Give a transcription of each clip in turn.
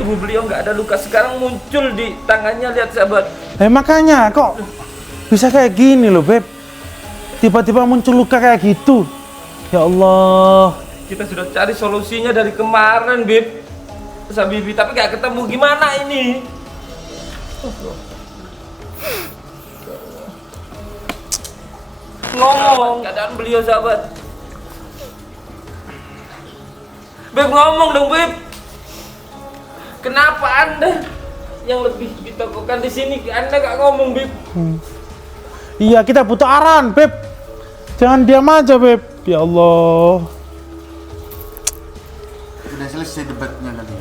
tubuh beliau nggak ada luka, sekarang muncul di tangannya, lihat sahabat. Makanya kok bisa kayak gini loh Beb, tiba-tiba muncul luka kayak gitu. Ya Allah, Kita sudah cari solusinya dari kemarin, Bib, Sabibi, tapi nggak ketemu. Gimana ini? Ngomong keadaan beliau, sahabat. Beb, ngomong dong, Beb. Kenapa Anda yang lebih ditokohkan di sini? Anda nggak ngomong, Beb. iya kita butuh arahan Beb, jangan diam aja Beb. Ya Allah, Sudah selesai debatnya kali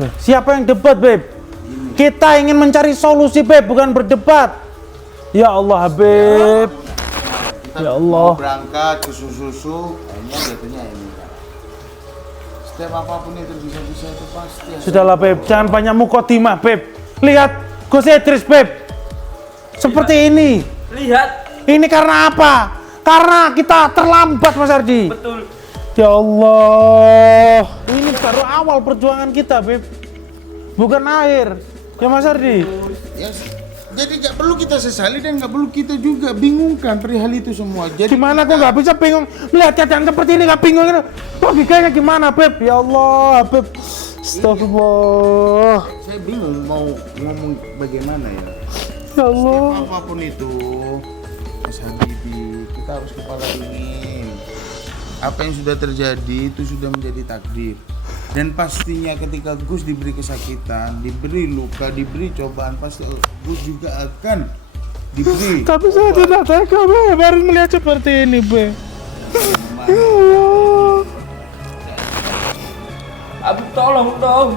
ya. siapa yang debat Beb? Kita ingin mencari solusi Beb, bukan berdebat. Ya Allah Habib, Kita ya Allah. mau berangkat ke susu-susu, hanya jatuhnya ini. Setiap apapun itu bisa-bisa itu pasti. Sudahlah Beb, jangan banyak mukotimah Beb. Lihat Gus Idris Beb, seperti ini. Lihat, Ini karena apa? Karena kita terlambat Mas Ardi. betul. Ya Allah, ini baru awal perjuangan kita Beb, bukan akhir. Ya Mas Ardi. Ya, jadi nggak perlu kita sesali dan nggak perlu kita juga bingungkan perihal itu semua. Jadi Gimana kok nggak bisa bingung melihat keadaan seperti ini, nggak bingung itu? Logikanya gimana Beb? Ya Allah Beb, astagfirullah. saya bingung mau ngomong bagaimana ya. Ya Allah. Apapun itu, Mas Habibi, kita harus kepala dingin. Apa yang sudah terjadi itu sudah menjadi takdir. Dan pastinya ketika Gus diberi kesakitan, diberi luka, diberi cobaan, pasti Gus juga akan diberi. Tapi saya tidak tega Beb, baru melihat seperti ini Beb. Ya Allah. Abi, tolong dong.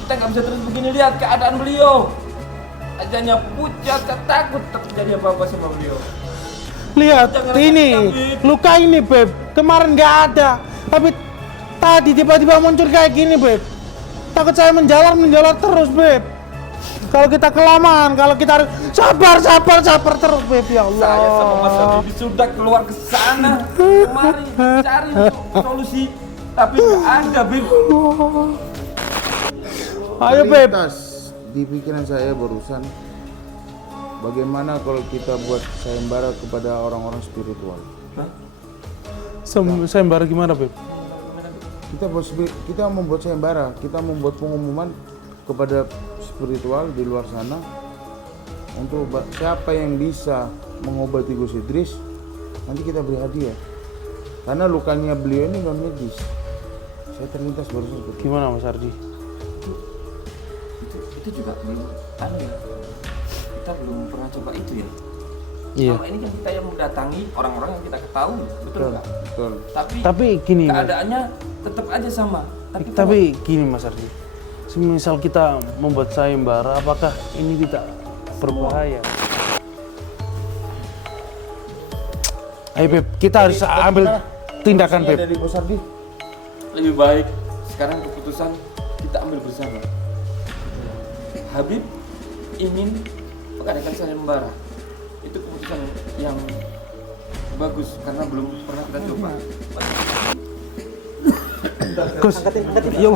Kita nggak bisa terus begini, lihat keadaan beliau. Wajahnya pucat, saya takut terjadi apa-apa sama beliau. Lihat Jangan ini, Habib. luka ini Beb, kemarin nggak ada, tapi tadi tiba-tiba muncul kayak gini Beb. Takut saya menjalar terus Beb. Kalau kita kelamaan, kalau kita harus sabar terus Beb. Ya Allah. Saya sama Mas Habibie sudah keluar ke sana kemari cari solusi, tapi nggak ada, Bib. Ayo Beb. Terlintas di pikiran saya barusan, bagaimana kalau kita buat sayembara kepada orang-orang spiritual. Sayembara gimana Beb? Kita membuat sayembara, kita membuat pengumuman kepada spiritual di luar sana untuk siapa yang bisa mengobati Gus Idris, nanti kita beri hadiah. Karena lukanya beliau ini non medis. Saya terlintas barusan seperti itu. Gimana Mas Ardi? Itu juga belum anu ya. Kita belum pernah coba itu ya. Iya. Selama ini kan kita yang mendatangi orang-orang yang kita ketahui, betul nggak? Betul. Tapi gini Mas. keadaannya tetap aja sama. Tapi gini Mas Ardi, semisal kita membuat sayembara, apakah ini tidak berbahaya? Ayo Beb, kita harus ambil tindakan Beb. Dari Bos Ardi. lebih baik sekarang keputusan kita ambil bersama. Habib ingin mengadakan sayembara, itu keputusan yang bagus karena belum pernah kita coba. Gus, yuk.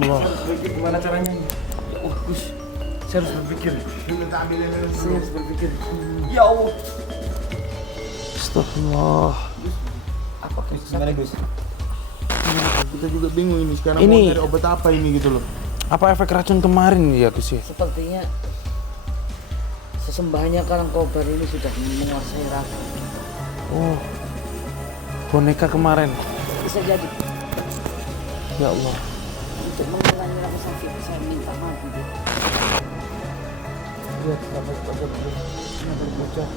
Wah. Gimana caranya? Ya Allah, Gus, saya harus berpikir. Saya harus berpikir. Ya Allah, Astagfirullah. apa gimana Gus? Kita juga bingung ini sekarang Ini- mau cari obat apa ini gitu loh. Apa efek racun kemarin ya Gus ya? Sepertinya sesembahannya Karangkobar ini sudah menguasai Raka. Oh, boneka kemarin. Bisa jadi Ya Allah. untuk mengurangi rasa sakit saya minta maaf gitu. Lihat apa pada bocah.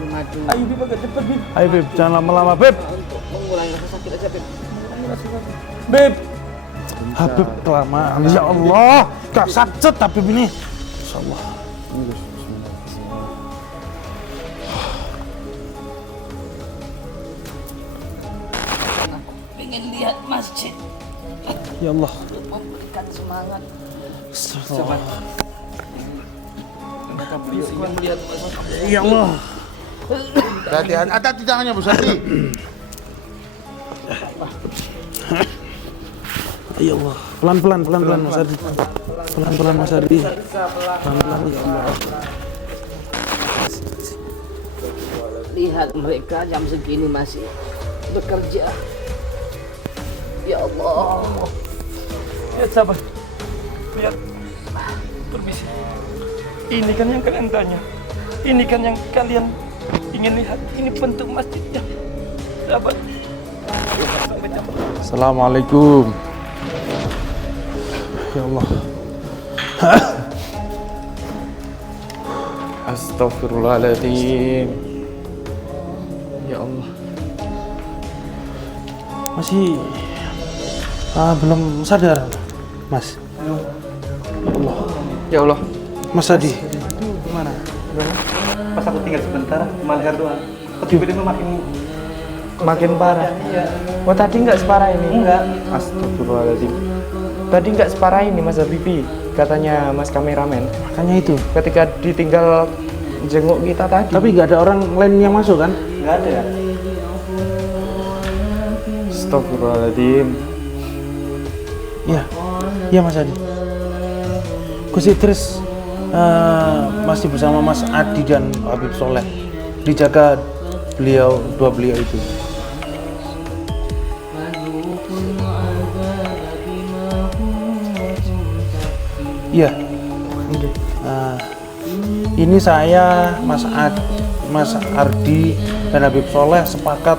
Mengadu Ayo Bib, agak cepet Bib. Ayo Beb, jangan lama-lama Beb. untuk mengurangi rasa sakit aja Beb. Bib, Habib kelamaan. Ya Allah, gak sakit Habib ini. Insya Allah. Ini Gus, bismillah. Pengen lihat masjid Ya Allah. untuk memberikan semangat. Astagfirullah. maka beliau ingin melihat Ya Allah. Hati-hati tangannya Bu Sardi. Ya Allah, pelan-pelan Mas Ardi. Pelan-pelan Mas Ardi. Pelan-pelan ya Allah. Lihat mereka jam segini masih bekerja. Ya Allah. Lihat sabar. Lihat. Permisi. Ini kan yang kalian tanya. Ini kan yang kalian ingin lihat. Ini bentuk masjidnya. Sabar. Assalamualaikum. Ya Allah. Astagfirullahaladzim. Ya Allah. Masih belum sadar, Mas. Ya Allah. Mas Adi. Gimana? Pas aku tinggal sebentar, melihat doang. Tiba-tiba makin parah. Oh tadi nggak separah ini? Enggak. Astagfirullahaladzim. Tadi nggak separah ini Mas Habibi, katanya Mas kameramen. Makanya itu. Ketika ditinggal jenguk kita tadi. Tapi nggak ada orang lain yang masuk kan? Enggak ada ya? Astagfirullahaladzim. Iya Mas Adi. Gus Idris masih bersama Mas Adi dan Habib Soleh. Dijaga dua beliau itu. Iya. Ini saya, Mas Ardi dan Habib Soleh sepakat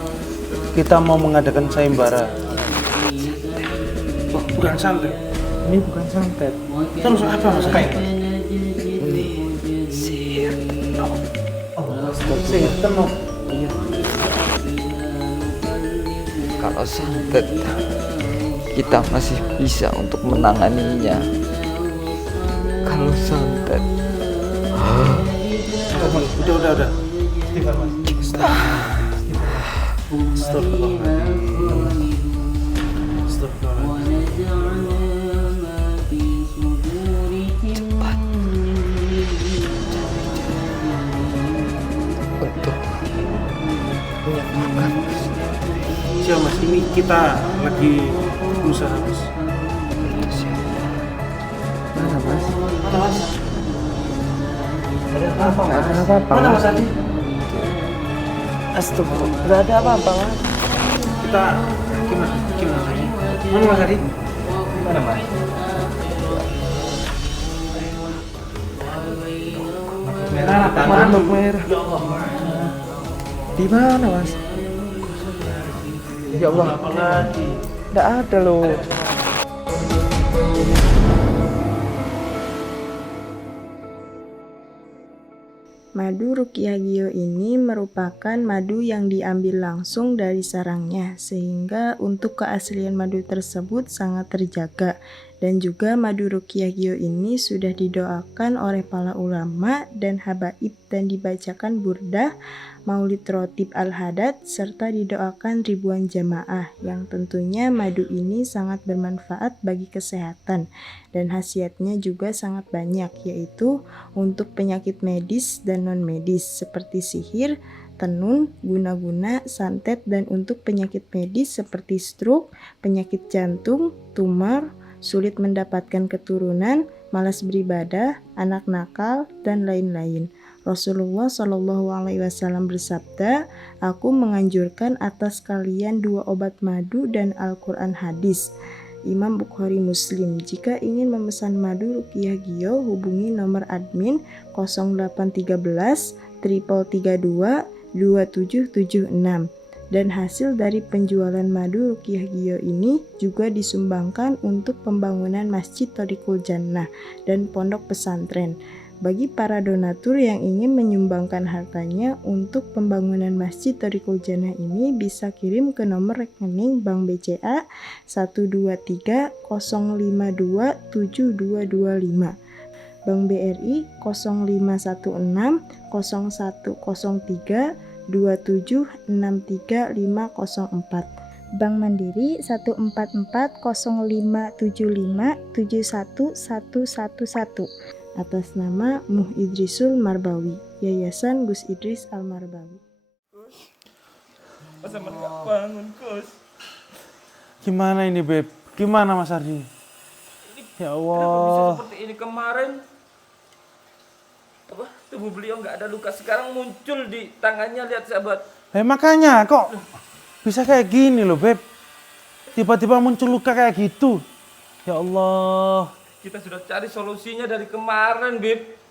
kita mau mengadakan sayembara. Oh, bukan santet. Ini bukan santet. Terus apa Mas Ardi? Sihir tenung. Kalau santet kita masih bisa untuk menanganinya. Kalau santet Udah. Istighfar Mas. Siap Mas, ini kita lagi berusaha Mas. Mana Mas? Mana Mas? Nggak ada apa-apa. Mana Mas Adi? Astagfirullah. Nggak ada apa-apa Mas. Kita gimana lagi? Mana Mas Adi? Mana Mas? Merah Manduk merah. Ya Allah. Di mana Mas? Ya Allah. Apa lagi? Nggak ada loh. Madu Ruqyah Gio ini merupakan madu yang diambil langsung dari sarangnya, sehingga untuk keaslian madu tersebut sangat terjaga. Dan juga madu Ruqyah Gio ini sudah didoakan oleh para ulama dan habaib dan dibacakan burdah, maulid rotib al-hadad, serta didoakan ribuan jamaah, yang tentunya madu ini sangat bermanfaat bagi kesehatan dan khasiatnya juga sangat banyak, yaitu untuk penyakit medis dan non-medis seperti sihir, tenun, guna-guna, santet, dan untuk penyakit medis seperti stroke, penyakit jantung, tumor, sulit mendapatkan keturunan, malas beribadah, anak nakal, dan lain-lain. Rasulullah Shallallahu Alaihi Wasallam bersabda, "Aku menganjurkan atas kalian 2 obat madu dan Al-Quran hadis." Imam Bukhari Muslim. Jika ingin memesan madu Ruqyah Gio, hubungi nomor admin 0813 332 2776. Dan hasil dari penjualan madu Ruqyah Gio ini juga disumbangkan untuk pembangunan Masjid Thoriqul Jannah dan pondok pesantren. Bagi para donatur yang ingin menyumbangkan hartanya untuk pembangunan Masjid Thoriqul Jannah ini bisa kirim ke nomor rekening Bank BCA 123 052 7225, Bank BRI 0516 0103 2763504, Bank Mandiri 144 0575 71111 atas nama Muh Idrisul Marbawi. Yayasan Gus Idris Almarbawi. Mas Ahmad nggak bangun, Gus. Gimana ini Beb? Gimana Mas Ardi? Ya Kenapa bisa Allah. seperti ini kemarin? Apa? Tubuh beliau nggak ada luka, sekarang muncul di tangannya, lihat sahabat. Makanya kok bisa kayak gini loh Beb. Tiba-tiba muncul luka kayak gitu. Ya Allah. Kita sudah cari solusinya dari kemarin, Bib.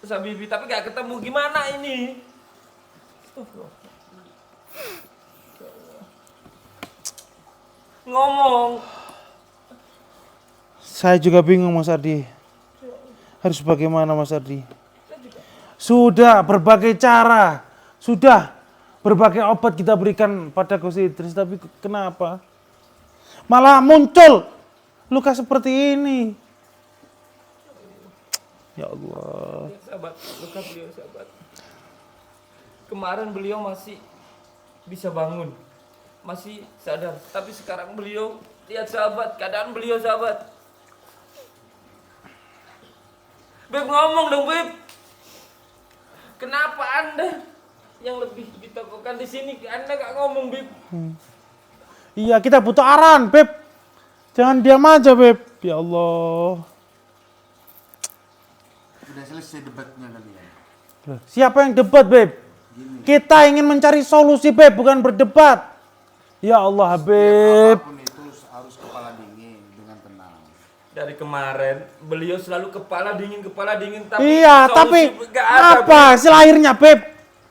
Terus Bibi, tapi nggak ketemu. Gimana ini? Ngomong. Saya juga bingung Mas Ardi. Harus bagaimana Mas Ardi? Sudah berbagai cara. Sudah berbagai obat kita berikan pada Gus Idris. Tapi kenapa? Malah muncul luka seperti ini. Ya Allah. Sahabat, luka beliau sahabat. Kemarin beliau masih bisa bangun. Masih sadar. Tapi sekarang beliau, lihat sahabat, keadaan beliau sahabat. Beb ngomong dong Beb. Kenapa Anda yang lebih ditokohkan di sini? Anda gak ngomong Beb. Iya kita butuh arahan Beb. Jangan diam aja Beb. Ya Allah. Sudah selesai debatnya kalian. Loh, siapa yang debat Beb? Kita ingin mencari solusi Beb, bukan berdebat. Ya Allah Habib. Apapun itu harus kepala dingin dengan tenang. Dari kemarin beliau selalu kepala dingin tapi Iya, solusi tapi nggak ada, apa hasil akhirnya Beb?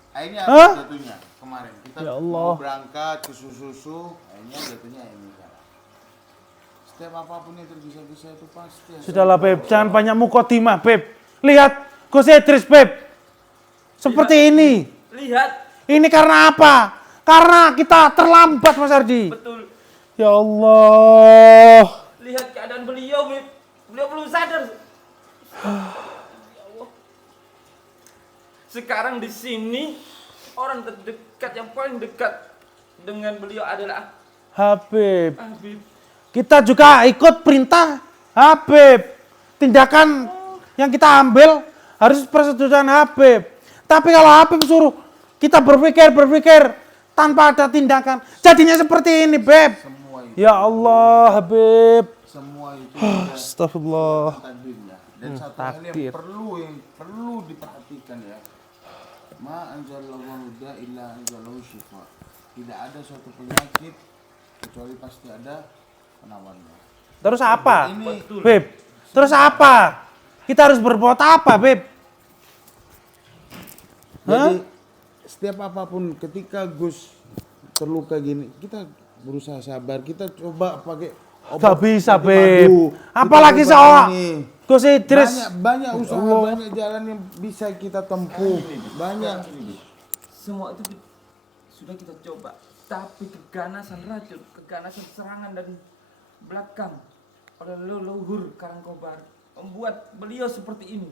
Akhirnya Hah? apa jatuhnya kemarin? Kita Ya Allah. mau berangkat ke susu, akhirnya jatuhnya ini. Setiap apapun yang tergesa-gesa itu pasti. Sudahlah Beb, jangan banyak mukotimah Beb. Lihat Gus Idris Beb. Seperti ini. Lihat, Ini karena apa? Karena kita terlambat Mas Ardi. betul. Ya Allah. Lihat keadaan beliau, Beb. Beliau belum sadar. Ya Allah. Sekarang di sini orang terdekat yang paling dekat dengan beliau adalah Habib. Habib. Kita juga ikut perintah Habib. Tindakan yang kita ambil harus persetujuan Habib. Tapi kalau Habib suruh kita berpikir tanpa ada tindakan, jadinya seperti ini, Beb. Semua itu, Ya Allah, Habib. semua itu Astagfirullah. takdirnya. Dan satu hal takdir. yang perlu diperhatikan ya. Ma anzalallahu da illa anzalahu syifa. Tidak ada suatu penyakit kecuali pasti ada penawarnya. Terus apa? Ini Beb. Terus apa? Kita harus berbuat apa, Beb? jadi setiap apapun ketika Gus terluka gini, kita berusaha sabar, kita coba pakai Gak bisa, pakai Beb. madu, Apalagi kita coba seorang ini. Gus Idris. Banyak usaha, banyak jalan yang bisa kita tempuh. Banyak. Semua itu sudah kita coba, tapi keganasan racun, keganasan serangan dari belakang oleh leluhur Karangkobar membuat beliau seperti ini.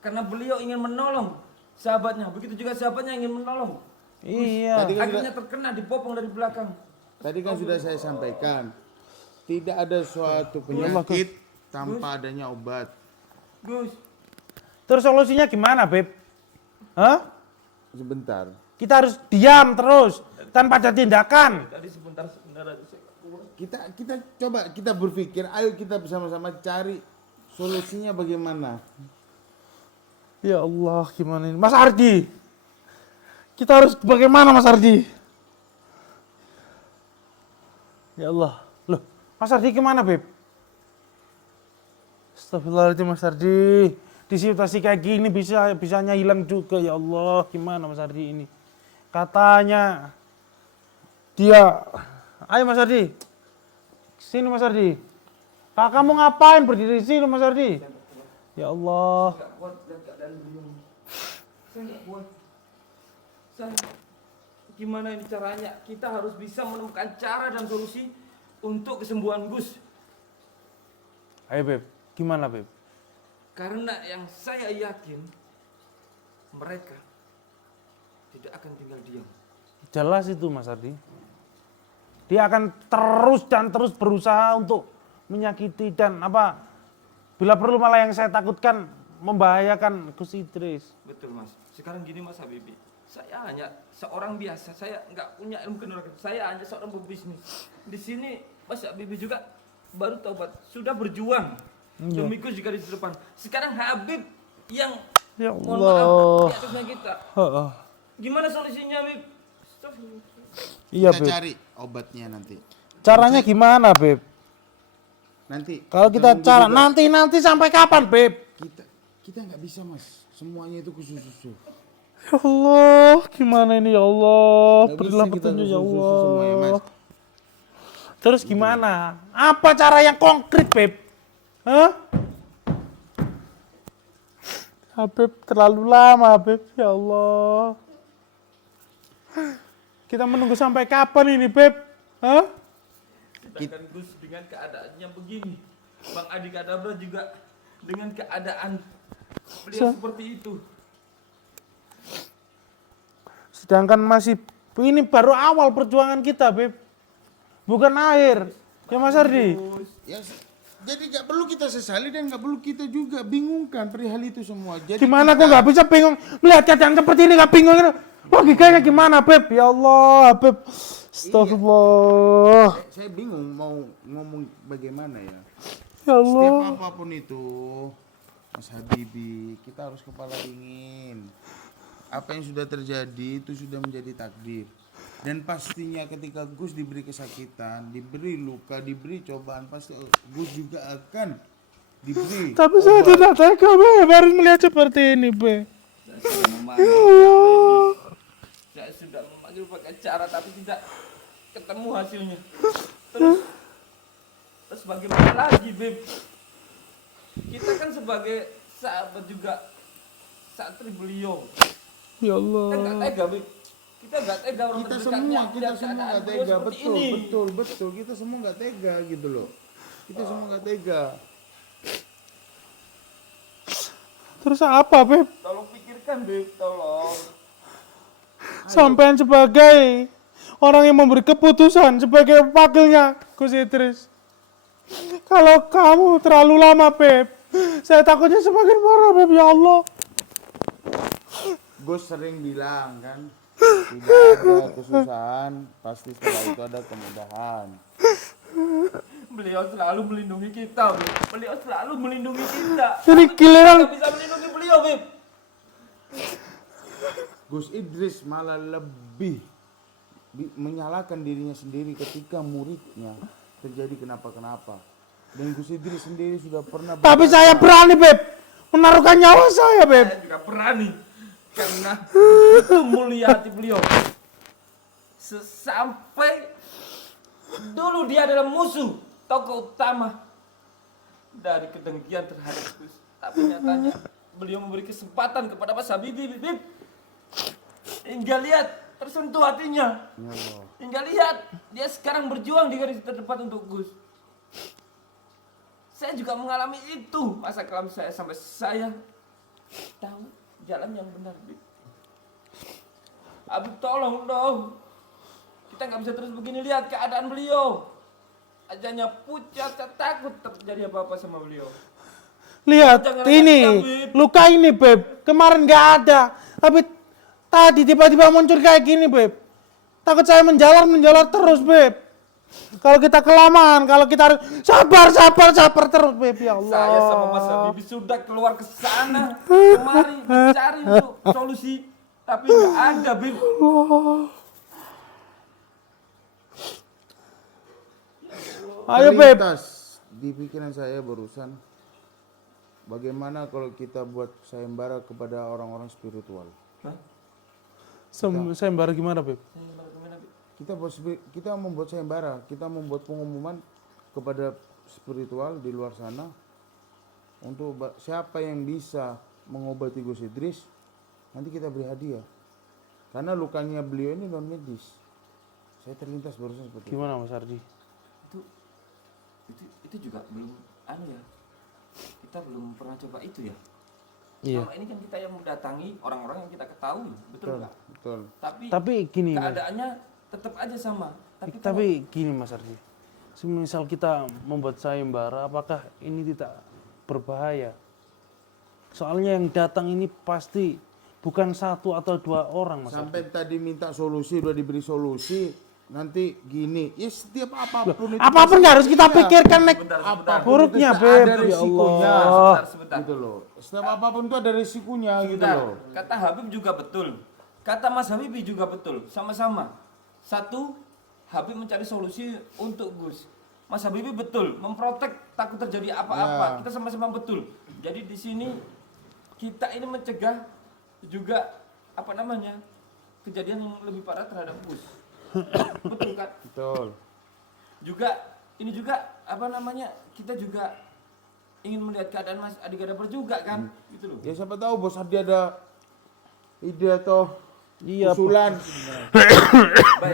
Karena beliau ingin menolong sahabatnya, begitu juga sahabatnya ingin menolong. Iya. Tadi kan Akhirnya terkena dipopong dari belakang. Tadi kan sudah saya sampaikan, tidak ada suatu penyakit tanpa adanya obat. Gus, Terus solusinya gimana, Beb? Hah? Sebentar. Kita harus diam terus tanpa ada tindakan. tadi sebentar aja saya keluar. Kita coba kita berpikir, ayo kita bersama-sama cari solusinya bagaimana. Ya Allah, gimana ini? Mas Ardi. Kita harus bagaimana, Mas Ardi? Ya Allah. Loh, Mas Ardi gimana, Beb? Astagfirullahaladzim, Mas Ardi. Di situasi kayak gini bisanya hilang juga. Ya Allah, gimana Mas Ardi ini? Katanya dia, ayo Mas Ardi. Sini Mas Ardi. Kamu ngapain berdiri di sini Mas Ardi? Ya Allah. Nggak kuat lihat keadaan beliau. Saya nggak kuat. Saya gimana ini caranya? Kita harus bisa menemukan cara dan solusi untuk kesembuhan Gus. Ayo Beb, gimana Beb? Karena yang saya yakin mereka tidak akan tinggal diam. Jelas itu Mas Ardi. Dia akan terus dan terus berusaha untuk menyakiti dan apa? Bila perlu malah yang saya takutkan membahayakan Gus Idris. Betul Mas. Sekarang gini Mas Habibi, saya hanya seorang biasa, saya nggak punya ilmu kedokteran, saya hanya seorang pebisnis. Di sini Mas Habibi juga baru taubat, sudah berjuang demi Gus juga di depan. Sekarang Habib yang Ya mohon Allah. maaf, di atasnya kita. Heeh. Gimana solusinya Habib? Iya, Kita Beb. cari obatnya nanti. Caranya gimana, Beb? Nanti. Kalau kita nunggu cara juga. nanti sampai kapan, Beb? Kita nggak bisa Mas. Semuanya itu khusus-khusus. Ya Allah, gimana ini ya Allah? Nggak Berilah bisa kita petunjuk ya khusus-khusus semuanya, Mas. Allah. Terus gimana? Apa cara yang konkret, Beb? Hah? Habib terlalu lama, Beb. Ya Allah. Kita menunggu sampai kapan ini, Beb? Hah? Sedangkan Gus dengan keadaannya begini, Bang Adi Kadabra juga dengan keadaan beliau seperti itu. Sedangkan masih ini baru awal perjuangan kita, Beb. Bukan akhir. Ya Mas Ardi. Ya, jadi nggak perlu kita sesali dan nggak perlu kita juga bingungkan perihal itu semua. Jadi Gimana kok nggak bisa bingung melihat keadaan seperti ini nggak bingung? Logikanya gimana, Beb? Ya Allah, Beb. Astagfirullah. saya bingung mau ngomong bagaimana ya. Ya Allah. Setiap apapun itu, Mas Habibi, kita harus kepala dingin. Apa yang sudah terjadi itu sudah menjadi takdir. Dan pastinya ketika Gus diberi kesakitan, diberi luka, diberi cobaan, pasti Gus juga akan diberi. Tapi saya tidak tega, Beb, harus melihat seperti ini, Beb. Ya Allah. Saya sudah memanggil pakai cara tapi tidak ketemu hasilnya. Terus bagaimana lagi, Beb? Kita kan sebagai sahabat juga santri beliau. Ya Kita nggak Allah. tega, Beb. Kita nggak tega orang Kita terdekatnya semua melihat nggak keadaan beliau tega, seperti betul, ini. betul. Kita semua nggak tega gitu loh. Kita semua nggak tega. Terus apa, Beb? Tolong pikirkan, Beb, tolong. Sampean sebagai orang yang memberi keputusan sebagai wakilnya Gus Idris. Kalau kamu terlalu lama, Beb, saya takutnya semakin parah, Beb. Ya Allah. Gus sering bilang kan, tidak ada kesusahan, pasti setelah itu ada kemudahan. Beliau selalu melindungi kita, Beb. Beliau selalu melindungi kita. Jadi Tapi giliran- kita nggak bisa melindungi beliau, Beb. Gus Idris malah lebih menyalahkan dirinya sendiri ketika muridnya terjadi kenapa-kenapa. Dan Gus Idris sendiri sudah pernah Tapi berkata, saya berani, Beb, menaruhkan nyawa saya, Beb. Saya juga berani karena itu mulia hati beliau. Sampai dulu dia adalah musuh tokoh utama dari kedengkian terhadap Gus. Tapi nyatanya beliau memberi kesempatan kepada Mas Habibi, Bib. Hingga lihat tersentuh hatinya. Ya Allah. Hingga lihat dia sekarang berjuang di garis terdepan untuk Gus. Saya juga mengalami itu masa kelam saya sampai saya tahu jalan yang benar, Bib. Habib tolong dong. Kita nggak bisa terus begini, lihat keadaan beliau. Wajahnya pucat, saya takut terjadi apa-apa sama beliau. Lihat, Jangan ini, lihat, Beb. luka ini, Beb. Kemarin nggak ada. Tapi tadi tiba-tiba muncul kayak gini, Beb. Takut saya menjalar terus, Beb. Kalau kita kelamaan, kalau kita harus sabar terus, Beb. Ya Allah. Saya sama Mas Habibie sudah keluar ke sana, kemari mencari untuk solusi, tapi nggak ada, Bib. Ayo, Beb. Terlintas di pikiran saya barusan, bagaimana kalau kita buat sayembara kepada orang-orang spiritual? Sayembara gimana, Beb? Kita membuat sayembara, kita membuat pengumuman kepada spiritual di luar sana untuk siapa yang bisa mengobati Gus Idris, nanti kita beri hadiah. Karena lukanya beliau ini non medis. Saya terlintas barusan seperti itu. Gimana, Mas Ardi? Itu juga belum ya. Kita belum pernah coba itu ya. Iya. Selama ini kan kita yang mendatangi orang-orang yang kita ketahui, betul nggak? Betul. Tapi gini, Mas. keadaannya tetap aja sama. Tapi gini, Mas Ardi. Semisal kita membuat sayembara, apakah ini tidak berbahaya? Soalnya yang datang ini pasti bukan 1 atau 2 orang Mas. Sampai tadi minta solusi, udah diberi solusi, nanti gini. Ya setiap apapun itu Apapun nggak harus kita pikirkan nek apapun buruknya, itu Beb. ada Ya risikonya. Allah. Sebentar. Gitu loh. Setiap apapun itu ada risikonya gitu Sebentar. loh. Kata Habib juga betul. Kata Mas Habib juga betul. Sama-sama. Satu, Habib mencari solusi untuk Gus. Mas Habib betul, memprotek takut terjadi apa-apa. Ya. Kita sama-sama betul. Jadi di sini kita ini mencegah juga apa namanya kejadian yang lebih parah terhadap Gus. Betul kan? Betul. Juga ini juga apa namanya kita juga ingin melihat keadaan Mas Adi Gadaper juga kan, gitu loh. Ya siapa tahu Bos Adi ada ide atau Iya, usulan.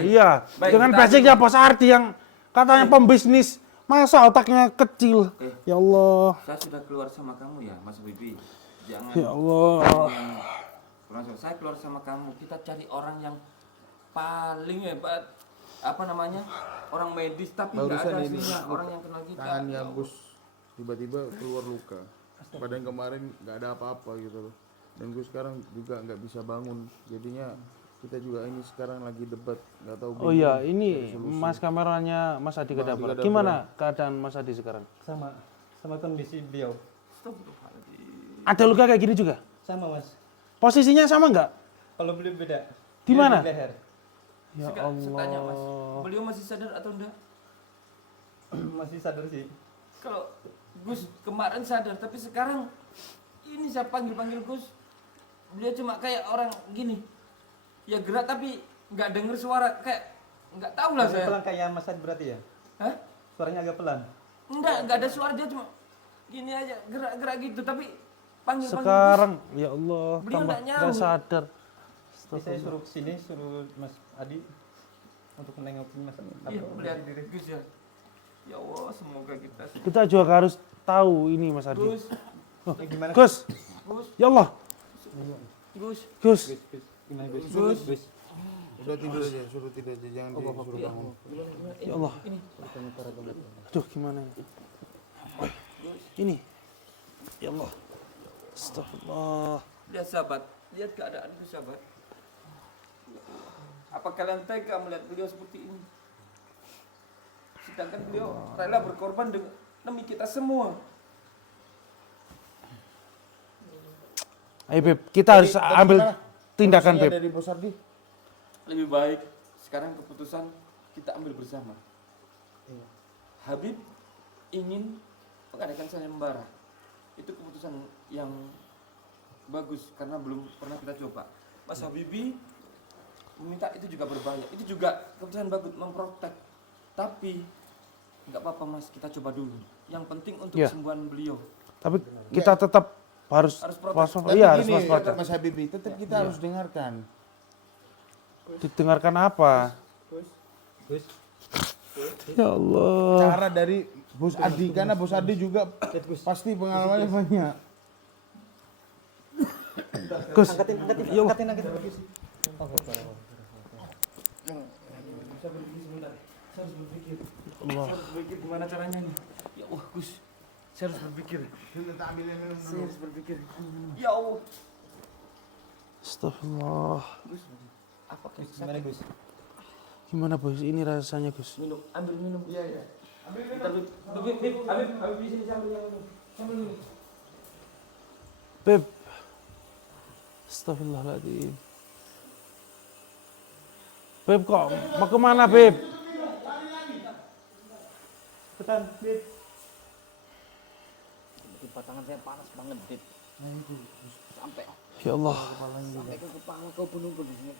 Iya, Baik, dengan kita basicnya Bos Ardi yang katanya pembisnis, masa otaknya kecil. Ya Allah, Saya sudah keluar sama kamu ya, Mas Bibi. Jangan ya Allah. saya keluar sama kamu. Kita cari orang yang paling hebat, apa namanya, orang medis tapi nggak Barusan ada ini hasilnya. Orang yang kenal kita. tangannya Gus tiba-tiba keluar luka. Padahal kemarin nggak ada apa-apa gitu loh. Dan gue sekarang juga nggak bisa bangun. Jadinya kita juga ini sekarang lagi debat, nggak tahu. Oh iya, ini Mas kameranya Mas Adi Gadaper. Gimana keadaan Mas Adi sekarang? Sama kondisi beliau. Ada luka kayak gini juga? Sama Mas. Posisinya sama nggak? Kalau beliau beda. Di Dia mana? Di leher. Ya Saya tanya Mas, Allah. beliau masih sadar atau enggak? Masih sadar sih. Kalau Gus kemarin sadar, tapi sekarang ini saya panggil Gus, beliau cuma kayak orang gini, ya gerak tapi nggak denger suara, kayak nggak tahu lah Agak saya. pelan kayak Mas Adi berarti ya? Hah? Suaranya agak pelan. Nggak ada suara, dia cuma gini aja, gerak-gerak gitu, tapi panggil Sekarang, ya Allah, Beliau tambah nggak nyaut. nggak sadar. Jadi saya suruh kesini, suruh Mas Adi untuk menengokin Mas Adi. Gus. Iya, melihat Gus ya. Ya Allah, semoga kita Kita juga harus tahu ini Mas Adi. Gus, Gimana? Gus, Gus, ya Allah, Gus. Gus. Gimana Gus? Gus. Udah tidur aja, suruh tidur aja, jangan disuruh bangun. Ya Allah. Aduh, gimana ini? Ini. Ya Allah. Astagfirullah. Lihat sahabat, lihat keadaan itu sahabat. Apa kalian tega melihat beliau seperti ini? Sedangkan beliau rela berkorban demi kita semua. Ayo Beb, kita harus ambil tindakan Solusinya Beb. dari Bos Ardi. Lebih baik sekarang keputusan kita ambil bersama. Habib ingin mengadakan sayembara. Itu keputusan yang bagus karena belum pernah kita coba. Mas Habibi meminta itu juga berbahaya. Itu juga keputusan bagus memprotek. Tapi nggak apa-apa Mas, kita coba dulu. Yang penting untuk Ya. kesembuhan beliau. Tapi kita tetap harus Harus protes. waspada. Tapi Iya, harus gini, waspada. Mas Habibi, tetap kita harus dengarkan. Didengarkan apa? Gus. Ya Allah. Cara dari Bos Adi, karena Bos Adi juga pasti pengalamannya banyak. Gus. Angkatin, Ya Allah. angkatin. Saya harus berpikir gimana caranya nih. Ya Allah Gus, saya harus berpikir. Saya harus berpikir. Ya Allah. Astagfirullah. Gus, apa Gimana Gus? Gimana Bos? Ini rasanya Gus. minum, ambil minum. Iya, iya. Ambil minum. Habib di sini sambil minum. Sambil minum. Beb. Astagfirullahaladzim. Beb kok mau kemana Beb? Cepetan, Bib. Tiba tangan saya panas banget, Dit. Sampai Ya Allah. sampai ke kepala kau penuh di sini.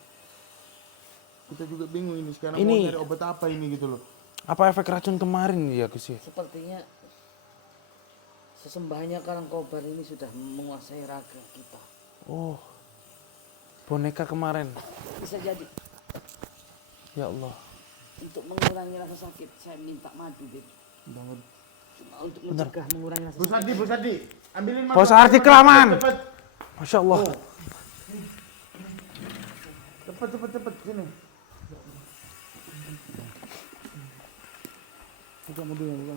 Kita juga bingung ini sekarang Ini- mau nyari obat apa ini gitu loh. Apa efek racun kemarin ya Gus ya? Sepertinya sesembahnya Karangkobar ini sudah menguasai raga kita. Oh. Boneka kemarin. Bisa jadi Ya Allah. untuk mengurangi rasa sakit saya minta madu, Dit. Cuma untuk mencegah mengurangi rasa Bos sakit. Adi, Bos Adi, ambilin Bos Ardi kelamaan. Cepet, Masya Allah. cepet, sini. Buka mobilnya.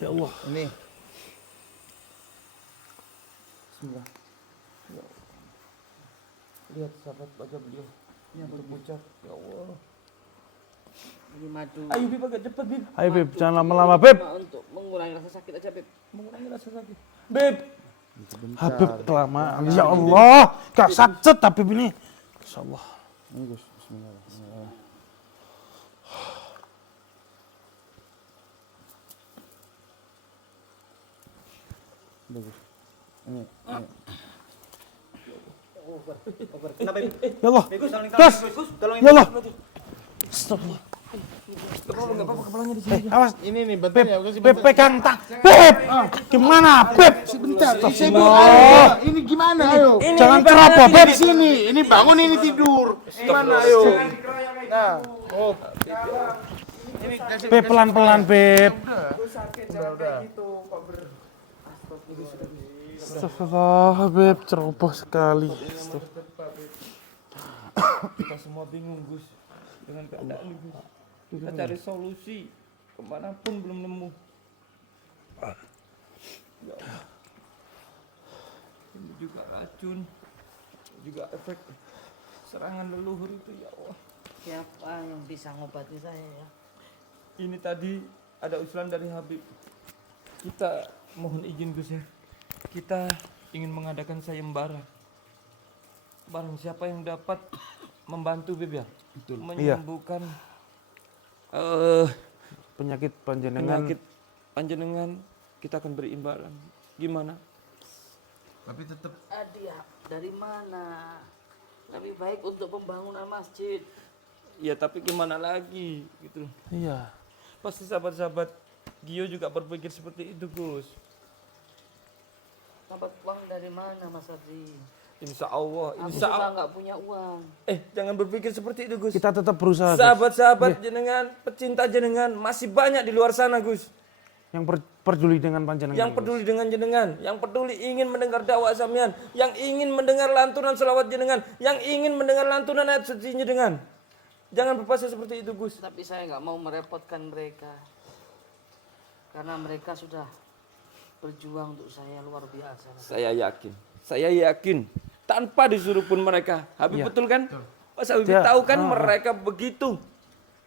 Ya Allah. Ini. Bismillah. Ya Allah. Lihat sahabat baca beliau. Untuk ucap. Ya Allah. Ini madu. Ayo Bib agak cepat Bib. Ayo Beb, jangan lama-lama Beb. Cuma untuk mengurangi rasa sakit aja, Beb. Mengurangi rasa sakit. Bib. Habib kelamaan. Ya Allah, gak sacet Habib ini. Insya Allah. Ini Gus, bismillah. Bismillah. Udah, Gus. Ini. Kenapa ini? Ya Allah. Gus, tolongin Gus. Gus, tolongin. Ya Allah. Astagfirullah. Enggak apa-apa kepalanya di sini. Awas. Ini nih, bentar Beb, ya, kasih Beb bentar. pegang tak. Beb, gimana Beb? Sebentar, Astagfirullah. ini gimana ayo? Jangan ceroboh Beb. Di sini, ini bangun ini tidur. Gimana ayo? Nah, oh. Ini kasih Beb pelan-pelan Beb. udah. Astagfirullah Beb, ceroboh sekali. Kita semua bingung Gus dengan keadaan ini Gus. Kita cari solusi kemanapun belum nemu. Ya Allah. Ini juga racun, juga efek serangan leluhur itu ya Allah. Siapa yang bisa ngobati saya ya? Ini tadi ada usulan dari Habib. Kita mohon izin Gus ya. Kita ingin mengadakan sayembara. Barang siapa yang dapat membantu Bib ya, menyembuhkan Penyakit panjenengan. penyakit panjenengan, kita akan beri imbalan. Gimana? Tapi tetap Adia, dari mana? Lebih baik untuk pembangunan masjid. Ya tapi gimana lagi gitu. Iya. Pasti sahabat-sahabat Gio juga berpikir seperti itu Gus. Dapat uang dari mana, Mas Ardi? Insya Allah, Aku insya juga Allah. nggak punya uang. Jangan berpikir seperti itu Gus. Kita tetap berusaha. Gus. Sahabat-sahabat jenengan, pecinta jenengan masih banyak di luar sana Gus. Yang peduli dengan panjenengan. Yang peduli dengan jenengan, yang peduli ingin mendengar dakwah samian, yang ingin mendengar lantunan selawat jenengan, yang ingin mendengar lantunan ayat suci jenengan. Jangan berpuasa seperti itu Gus. Tapi saya nggak mau merepotkan mereka. Karena mereka sudah berjuang untuk saya luar biasa. Saya yakin tanpa disuruh pun mereka. Habib betul kan? Mas Habib Ya. tahu kan mereka begitu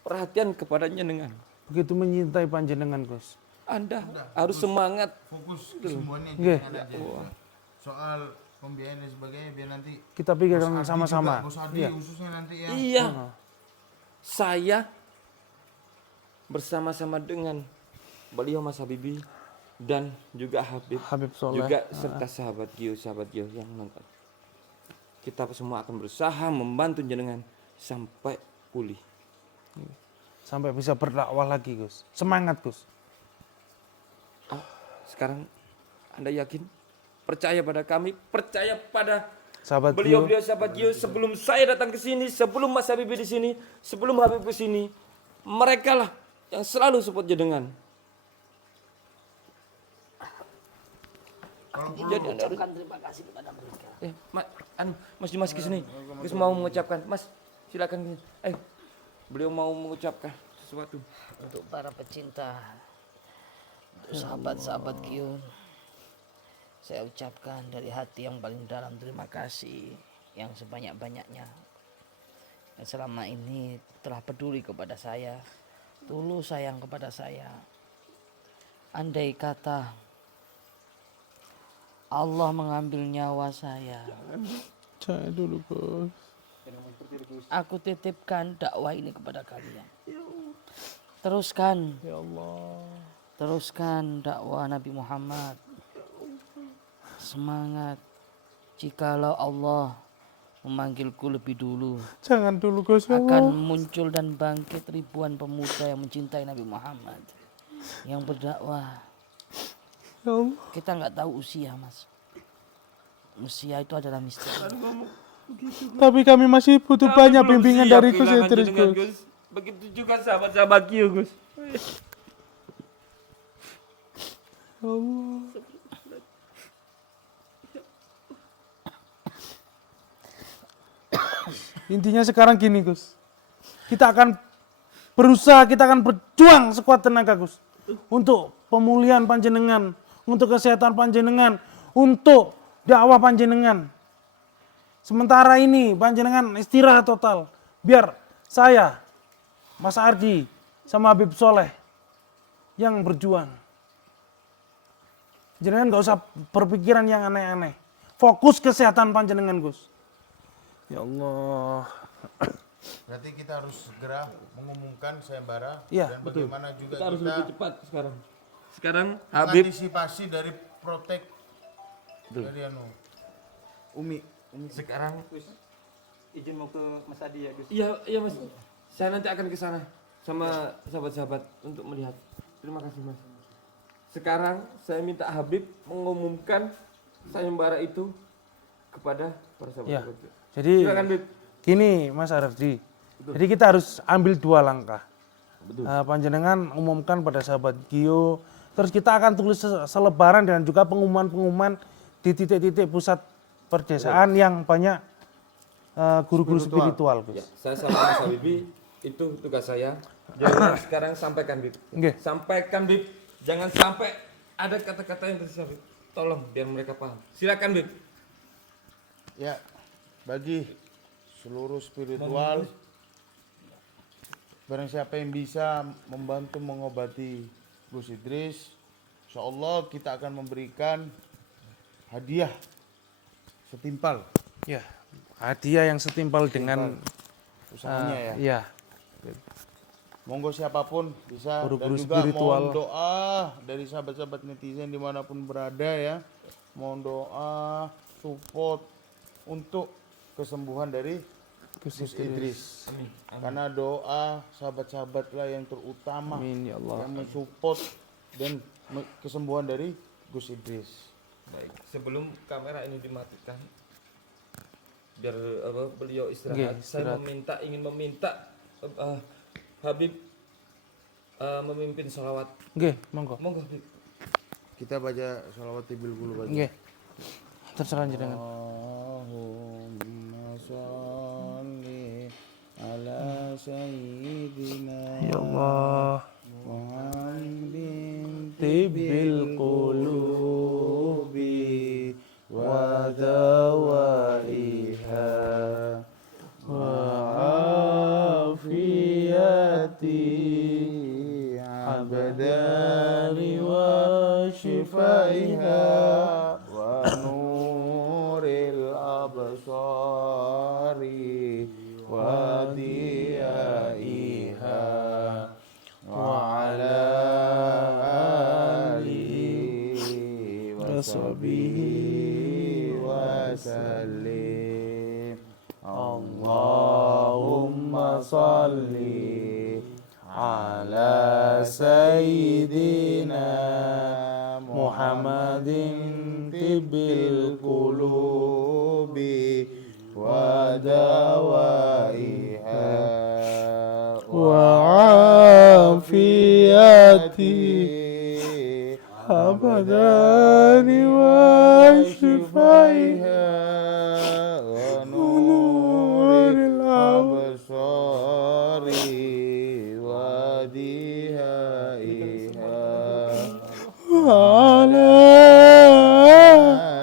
perhatian kepada jenengan. Begitu menyintai panjenengan Gus. Anda harus semangat. fokus kesembuhannya Nggih. jangan aja. Soal pembiayaan dan sebagainya biar nanti Kita pikirkan sama-sama. Bos Ardi khususnya nanti ya. Iya. Saya bersama-sama dengan beliau Mas Habibi dan juga Habib Soleh. juga serta sahabat Gio yang nonton. Kita semua akan berusaha membantu jenengan sampai pulih. Sampai bisa berdakwah lagi Gus. Semangat Gus. Sekarang Anda yakin? Percaya pada kami, percaya pada Sahabat beliau-beliau sahabat Gio. Sebelum saya datang ke sini, sebelum Mas Habibi di sini, sebelum Habib ke sini, mereka lah yang selalu support jenengan. Jadi Anda harus Terima kasih kepada mereka. Mas Dimas ke sini. Gus mau mengucapkan. Mas, silakan. Beliau mau mengucapkan sesuatu. Untuk para pecinta, untuk sahabat-sahabat Gio, saya ucapkan dari hati yang paling dalam terima kasih yang sebanyak-banyaknya. Yang selama ini telah peduli kepada saya, tulus sayang kepada saya. Andai kata Allah mengambil nyawa saya, Jangan dulu Gus. aku titipkan dakwah ini kepada kalian. Teruskan, Ya Allah. teruskan dakwah Nabi Muhammad. Semangat. Jikalau Allah memanggilku lebih dulu, Jangan dulu Gus. Ya akan Allah. muncul dan bangkit ribuan pemuda yang mencintai Nabi Muhammad, yang berdakwah. Ya Allah. Kita nggak tahu usia, Mas. Usia itu adalah misteri. Tapi kami masih butuh banyak bimbingan dari Gus Idris Gus. Begitu juga sahabat-sahabat Gio Gus. Ya Allah. Intinya sekarang gini Gus. Kita akan berusaha, kita akan berjuang sekuat tenaga Gus. Untuk pemulihan panjenengan, untuk kesehatan panjenengan, untuk dakwah panjenengan. Sementara ini panjenengan istirahat total. Biar saya, Mas Ardi, sama Habib Soleh yang berjuang. Jenengan gak usah berpikiran yang aneh-aneh. Fokus kesehatan panjenengan, Gus. Ya Allah. Berarti kita harus segera mengumumkan sayembara Iya, dan bagaimana juga Kita harus kita lebih cepat sekarang. Sekarang Habib mengantisipasi dari protek dari Umi. sekarang Izin mau ke Mas Adi ya Gus. iya Mas. Saya nanti akan ke sana sama sahabat-sahabat untuk melihat. Terima kasih Mas. Sekarang saya minta Habib mengumumkan sayembara itu kepada para Ya. sahabat. Jadi Silakan Habib. gini Mas Ardi. Jadi kita harus ambil 2 langkah. Panjenengan umumkan pada sahabat Gio. Terus kita akan tulis selebaran dan juga pengumuman-pengumuman di titik-titik pusat perdesaan yang banyak guru-guru spiritual. Gus. Ya, saya sama Mas Habibi itu tugas saya. Jadi sekarang sampaikan Bib. Nggih. Sampaikan Bib. Jangan sampai ada kata-kata yang tersisa Bib. Tolong biar mereka paham. Silakan Bib. Ya, bagi seluruh spiritual, barang siapa yang bisa membantu mengobati Gus Idris, insya Allah kita akan memberikan hadiah setimpal Ya, hadiah yang setimpal dengan usahanya ya. ya, Monggo siapapun bisa dan Guru-guru juga spiritual. mohon doa dari sahabat-sahabat netizen dimanapun berada ya. Mohon doa, support untuk kesembuhan dari Gus Idris. Karena doa sahabat-sahabatlah yang terutama Amin ya Allah. yang mensupport dan kesembuhan dari Gus Idris. Baik, sebelum kamera ini dimatikan, biar beliau istirahat, Nggih, saya istirahat. ingin meminta Habib memimpin sholawat. Nggih, monggo. Monggo Habib. Kita baca sholawat tibil dulu baca. Nggih. Terserah jenengan. Allahumma sholli ala sayyidina Ya Allah. Muhammadin Tibil qulubi wa dawaiha wa afiyati abdani wa shifaiha wa nuril absari wa diyaiha وعلى آله وصحبه وسلم اللهم صل على سيدنا محمد طب القلوب ودوائها وعافيتي أبدا وشفائها ونور الأبصار وديائها وعلى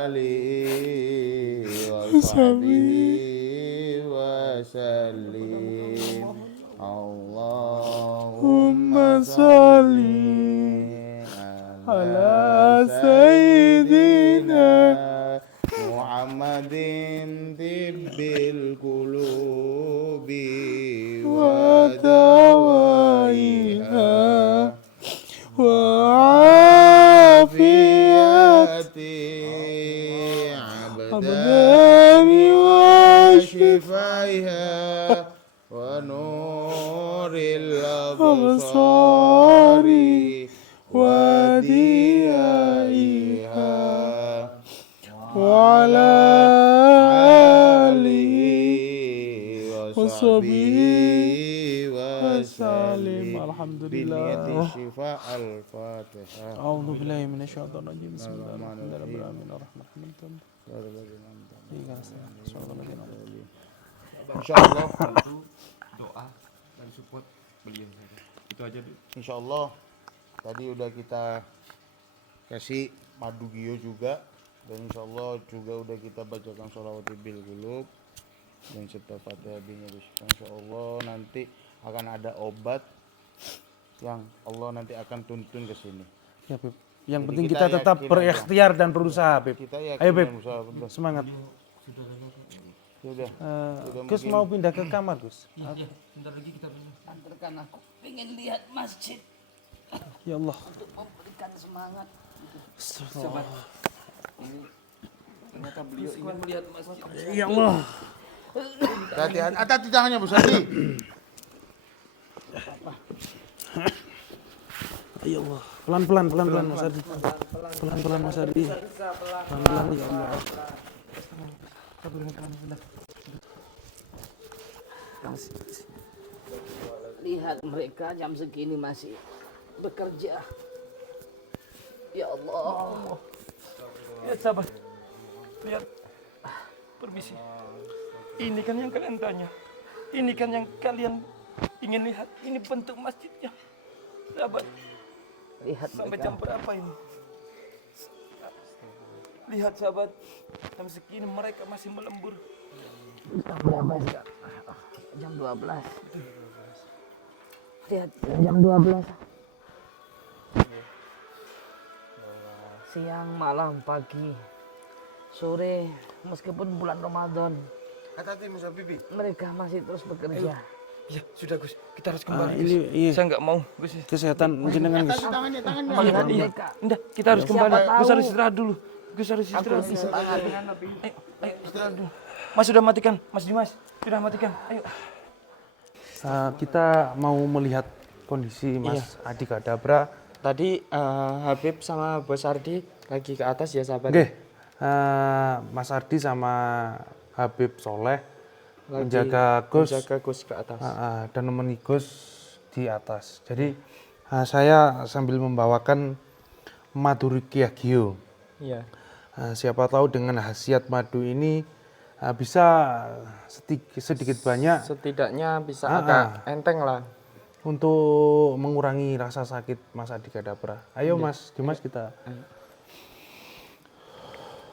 آله وصحبه وسلم اللهم صل على سيدنا محمد طب القلوب ودوائها وعافيتي أبدان وشفائها ونور الأبصار وديائها وعلى آله وصحبه وسلم الحمد لله الشفاء الفاتحة أعوذ بالله من الشيطان الرجيم بسم الله الرحمن الرحيم الرحمن الرحيم Insyaallah Itu doa dan support beliau saja. Itu aja Bib. Insyaallah tadi udah kita kasih madu Gio juga Dan insya Allah juga udah kita bacakan sholawat bil qulub dan serta fatihah bin Yusuf. Insya Allah nanti akan ada obat yang Allah nanti akan tuntun ke sini. Ya Beb. Yang Jadi penting kita kita tetap yakin berikhtiar dan berusaha Beb. Kita yakin Ayo Beb, dan usaha, betul. semangat. Ya udah. Gus mau pindah ke kamar Gus. Antarkan aku pengen lihat masjid Ya Allah. untuk memberikan semangat. Ternyata beliau ingin melihat masjid. Ya Allah. Hati-hati, hati tangannya Bu Sadi. Ya Allah. Pelan-pelan Mas Ardi. Pelan-pelan Mas Ardi. Pelan-pelan ya Allah. Lihat mereka jam segini masih bekerja. Ya Allah. Lihat sahabat. Lihat. Permisi. Ini kan yang kalian tanya. Ini kan yang kalian ingin lihat. Ini bentuk masjidnya. Sahabat. Lihat Sampai mereka. jam berapa ini? Lihat sahabat. Jam segini mereka masih melembur. Jam berapa sekarang? Jam 12. Lihat jam 12. Siang, malam, pagi, sore, meskipun bulan Ramadan, Hati-hati Musa Bibi. mereka masih terus bekerja. Ya sudah Gus. Kita harus kembali Gus. Ini iya. Saya nggak mau Gus. Kesehatan jenengan Gus. Tangannya. Lihat Iya. mereka. Enggak, kita harus Siapa kembali. tahu. Gus harus istirahat dulu. Gus harus Aku istirahat. lebih semangat. Ayo istirahat dulu. Mas sudah matikan, Mas Dimas. Sudah matikan. Ayo. Kita mau melihat kondisi Mas Adi Kadabra. Tadi Habib sama Bos Ardi lagi ke atas ya sahabat. Oke. Mas Ardi sama Habib Soleh Lagi menjaga Gus menjaga Gus ke atas. dan nemeni Gus di atas. Jadi saya sambil membawakan madu Ruqyah Gio. Iya. Siapa tahu dengan khasiat madu ini bisa sedikit banyak Setidaknya bisa agak enteng lah. untuk mengurangi rasa sakit Mas Adi Kadabra. Ayo Mas Dimas kita.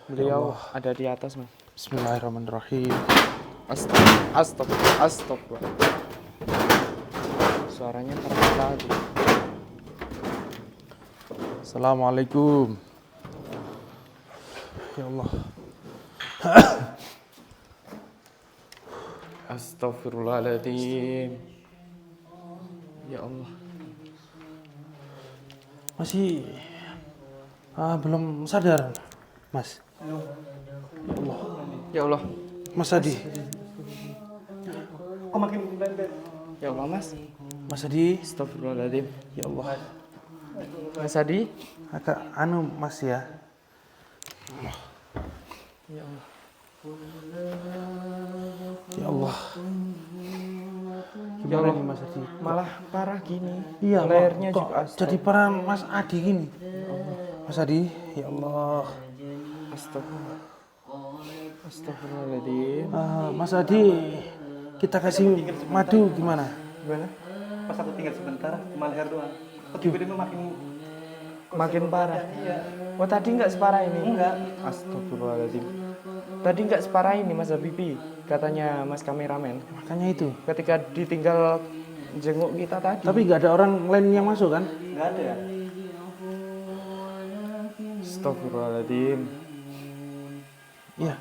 Beliau ada di atas, Mas. Bismillahirrahmanirrahim. Astagfirullah. Suaranya keras sekali. Assalamualaikum. Ya Allah. Astagfirullahaladzim. Ya Allah. Masih belum sadar, Mas. Ya Allah. Mas Adi. Kok makin bender? Ya Allah, Mas. Mas Adi. Astagfirullahaladzim. Ya Allah. Mas Adi. Agak Mas ya. Ya Allah. Ya Allah. Ya Gimana Allah. nih Mas Adi? Malah parah gini. Iya, lehernya kok juga jadi parah Mas Adi gini. Mas Adi, ya Allah. Astagfirullahaladzim. Mas Adi, kita kasih madu gimana? Gimana? Pas aku tinggal sebentar, cuma leher doang. Kok tiba-tiba Makin parah. Oh tadi nggak separah ini? enggak. Astagfirullahaladzim. Tadi nggak separah ini Mas Habibi, katanya Mas kameramen. Makanya itu. Ketika ditinggal jenguk kita tadi. Tapi nggak ada orang lain yang masuk kan? Enggak ada ya? Astagfirullahaladzim. Iya,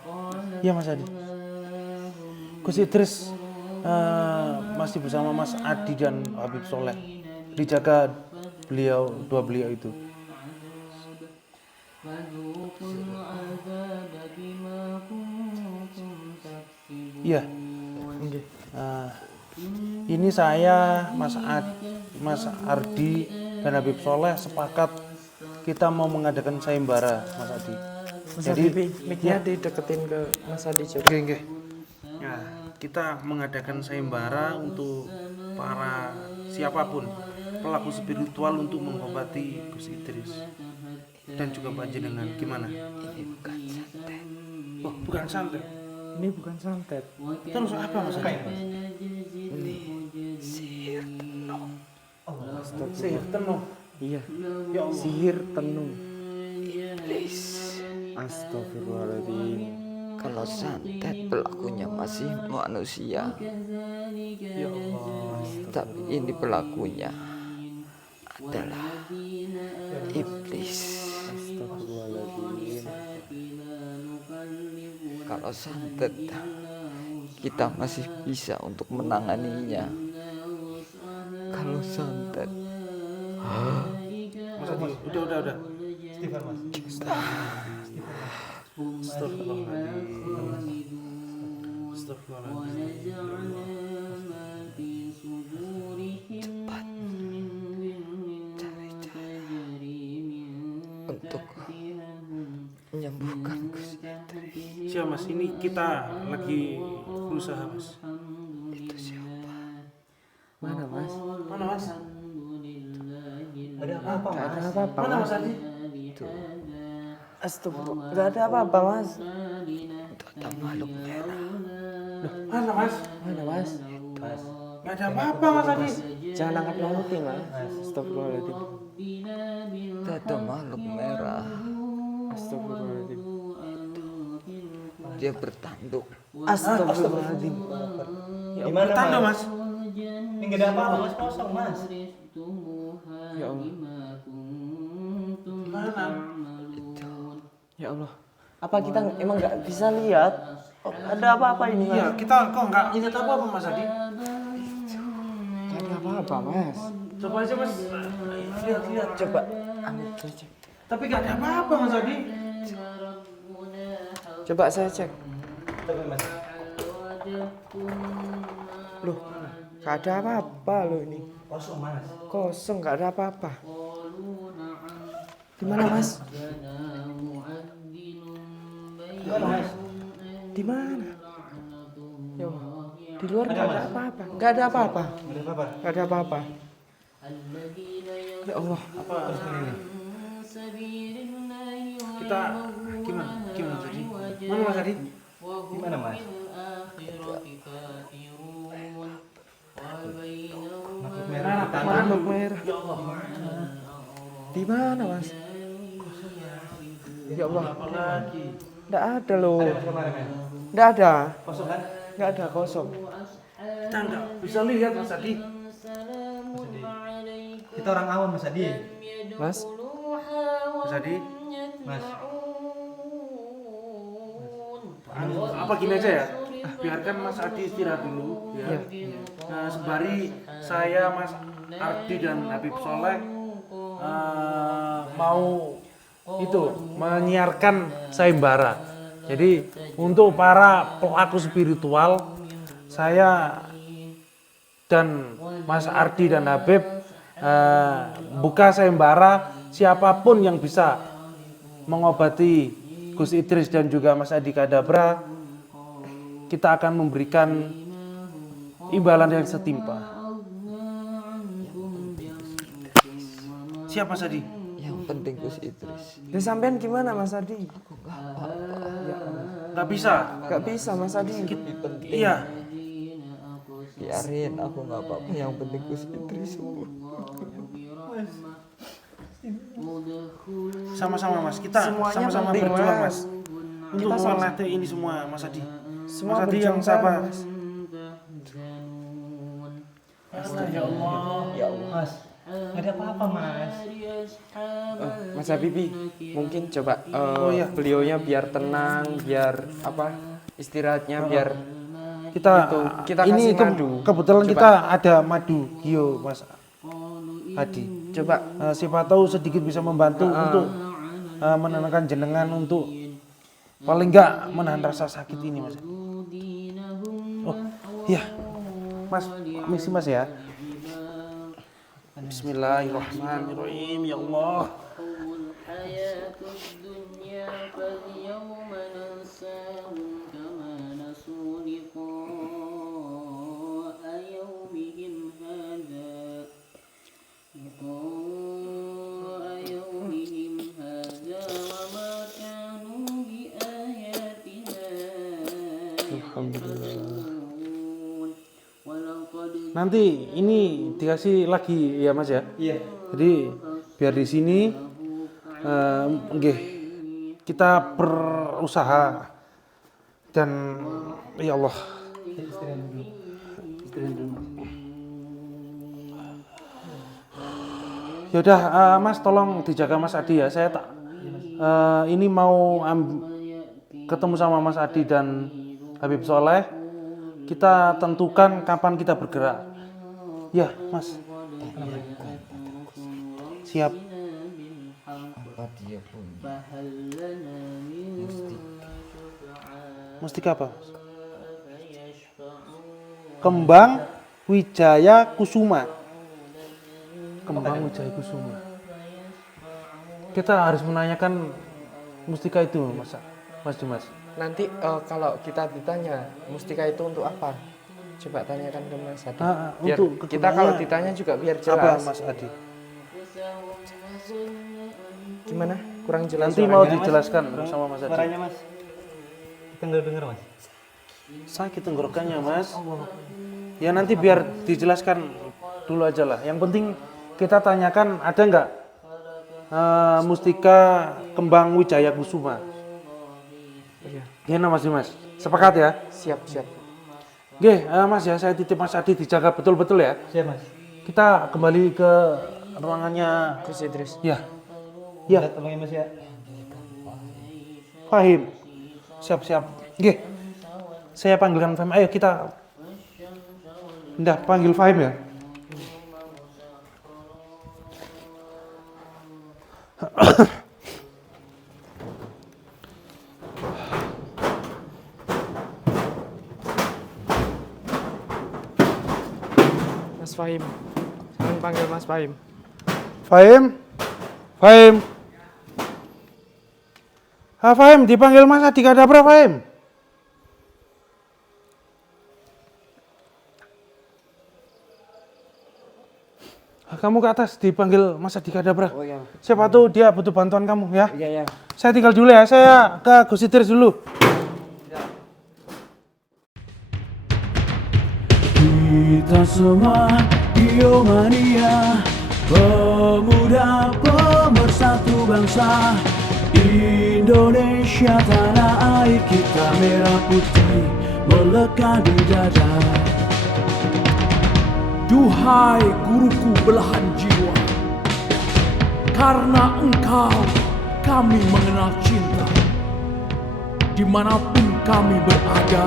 iya Mas Adi. Gus Idris masih bersama Mas Adi dan Habib Soleh. Dijaga dua beliau itu. Iya. Ini saya, Mas Ardi dan Habib Soleh sepakat kita mau mengadakan sayembara, Mas Adi. Mas Habibi, mic-nya dideketin ke Mas Adi coba. Oke. Nah, kita mengadakan sayembara untuk para siapapun pelaku spiritual untuk mengobati Gus Idris dan juga panjenengan. Gimana? Oh, bukan santet. Ini bukan santet. Terus apa Mas Adi? Sihir tenung. Iya. Ya Allah. Sihir tenung. Astagfirullahaladzim. Kalau santet pelakunya masih manusia, Ya Allah. tapi ini pelakunya adalah iblis. Astagfirullahaladzim. Kalau santet kita masih bisa untuk menanganinya. Kalau santet Mas Adi, udah. Istighfar mas. cepat cari cara untuk menyembuhkan Gus Idris. Siap mas, ini kita lagi berusaha mas. Itu siapa? Mana mas? Mana mas? Ada apa Gak mas? ada apa-apa Mana mas. mas Adi? Astagfirullah. Gak ada apa-apa mas. Itu ada makhluk merah. Mana mas? Mana mas? Gak ada apa-apa mas Adi. Jangan angkat nauti mas. Astagfirullahaladzim. Itu ada makhluk merah. Astagfirullahaladzim. Dia bertanduk. Astagfirullahaladzim. Di mana Tanda mas. Ini nggak ada apa-apa mas, kosong mas. Ya Allah. Mana? Ya Allah. Apa kita emang nggak bisa lihat? Oh, ada apa-apa ini Iya, mas? kita kok nggak ingat apa-apa mas Adi. Gak ada apa-apa mas. Coba aja mas. Lihat. Coba ambil saya cek. Tapi gak ada apa-apa mas Adi. Coba saya cek. Tapi mas, Loh, gak ada apa-apa loh ini. kosong mas. Kosong, gak ada apa-apa. Di mana mas? Gimana mas? Di mana? Ya Allah. Di luar gak ada apa-apa. Gak ada apa-apa. Ada apa? Gak ada apa-apa. Ya Allah. Apa terus ini? Kita gimana tadi? Mana mas Adi? Gimana mas? Makhluk merah di tanah. Makhluk merah. Di mana mas? Ya Allah. Nggak ada loh. Kemarin mas. Nggak ada. Kosong kan? Nggak ada, kosong. Kita nggak bisa lihat mas Adi. Kita orang awam mas Adi. Mas? Mas Adi, Mas. apa gini aja ya? Biarkan Mas Adi istirahat dulu ya. Nah, sembari saya, Mas Ardi dan Habib Soleh mau itu menyiarkan sayembara. Jadi untuk para pelaku spiritual, saya dan Mas Ardi dan Habib buka sayembara, siapapun yang bisa mengobati Gus Idris dan juga Mas Adi Kadabra, kita akan memberikan imbalan yang setimpal. Siap Mas Adi? Yang penting Gus Idris. Dan sampean gimana Mas Adi? Nggak bisa. Gak bisa Mas Adi. Iya. Biarin aku nggak apa-apa. Yang penting Gus Idris sembuh. Sama-sama Mas, kita Semuanya sama-sama penting, berjuang Mas. Mas. Untuk melatih ini semua Mas Adi. Semua Mas Adi yang berjuang sabar. Mas. Ya Allah. Ya Allah. Mas. Gak ada apa-apa mas. Mas Habibi, mungkin coba iya. beliaunya biar tenang, biar apa istirahatnya biar Kita, kita ini kasih madu. kebetulan Coba. kita ada madu Gio Mas Adi. coba Siapa tahu sedikit bisa membantu untuk menenangkan jenengan, untuk paling enggak menahan rasa sakit ini Mas. Oh iya Mas, misi Mas ya. Bismillahirrahmanirrahim. Ya Allah. Nanti ini dikasih lagi ya Mas ya. Iya. Jadi biar di sini nggih kita berusaha dan ya Allah. Yaudah, Mas tolong dijaga Mas Adi ya. Saya ini mau ketemu sama Mas Adi dan Habib Soleh. Kita tentukan kapan kita bergerak. Ya, Mas. Siap. Apa dia punya Mustika apa? Kembang Wijaya Kusuma. Kembang Wijaya Kusuma. Kita harus menanyakan mustika itu, Mas Dimas. Nanti kalau kita ditanya mustika itu untuk apa? Coba tanyakan ke Mas Adi. Biar untuk kita kalau ditanya juga biar jelas. Apa Mas Adi? Gimana? Kurang jelas. Nanti mau dijelaskan sama Mas Adi. Suaranya Mas. Kita nggak dengar Mas. Sakit tenggorokannya Mas. Ya nanti biar dijelaskan dulu aja lah. Yang penting kita tanyakan ada nggak mustika kembang Wijaya Kusuma. Iya. Gimana Mas Dimas? Sepakat ya? Siap. Oke, Mas ya, saya titip Mas Adi dijaga betul-betul ya. Siap Mas. Kita kembali ke ruangannya. Gus Idris. Ya, Kita tolongin Mas ya. Fahim. Siap. Oke, saya panggilkan Fahim. Ayo kita pindah panggil Fahim ya. Mas Fahim. Jangan panggil Mas Fahim. Fahim. Fahim, dipanggil Mas Adi Kadabra, Fahim. Kamu ke atas dipanggil Mas Adi Kadabra. Oh iya. Siapa tahu dia butuh bantuan kamu ya. Iya. Saya tinggal dulu ya, saya ke Gus Idris dulu. Kita semua Biomania, pemuda pemersatu bangsa. Indonesia tanah air kita, merah putih melekat di dada. Duhai guruku belahan jiwa, karena engkau kami mengenal cinta. Dimanapun kami berada,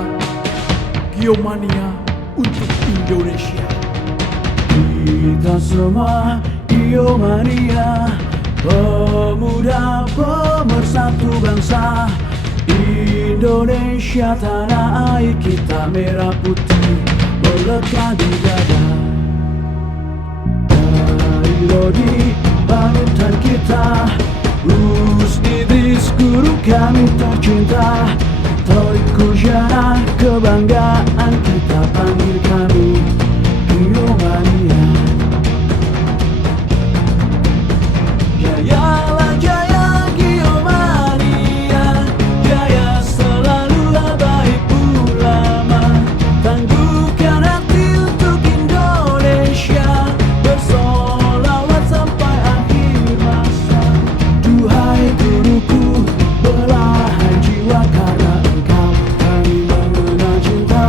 Biomania untuk Indonesia. Kita semua Biomania, pemuda pemersatu bangsa. Indonesia tanah air kita, merah putih melekat di dada. Dari Lodi panutan kita, Gus Idris guru kami tercinta. Torik Kujana kebanggaan kita, panggil kami Biomania. Jayalah jaya Biomania, jaya selalu habaib ulama. Tangguhkan hati untuk Indonesia, bersolawat sampai akhir masa. Duhai guruku belahan jiwa, karena engkau kami mengenal cinta.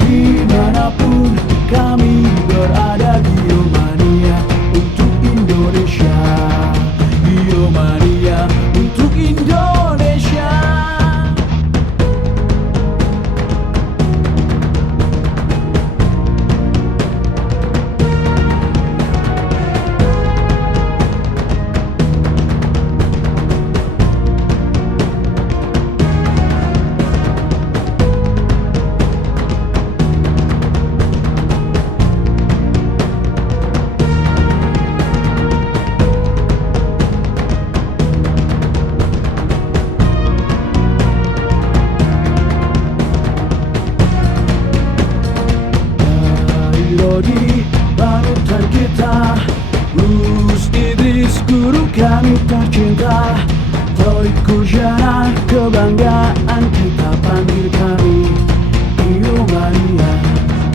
Dimanapun kami berada, Biomania untuk Indonesia. Biomania untuk Indonesia. Lodi panutan kita, Gus Idris guru kami tercinta. Torik Kujana kebanggaan kita, panggil kami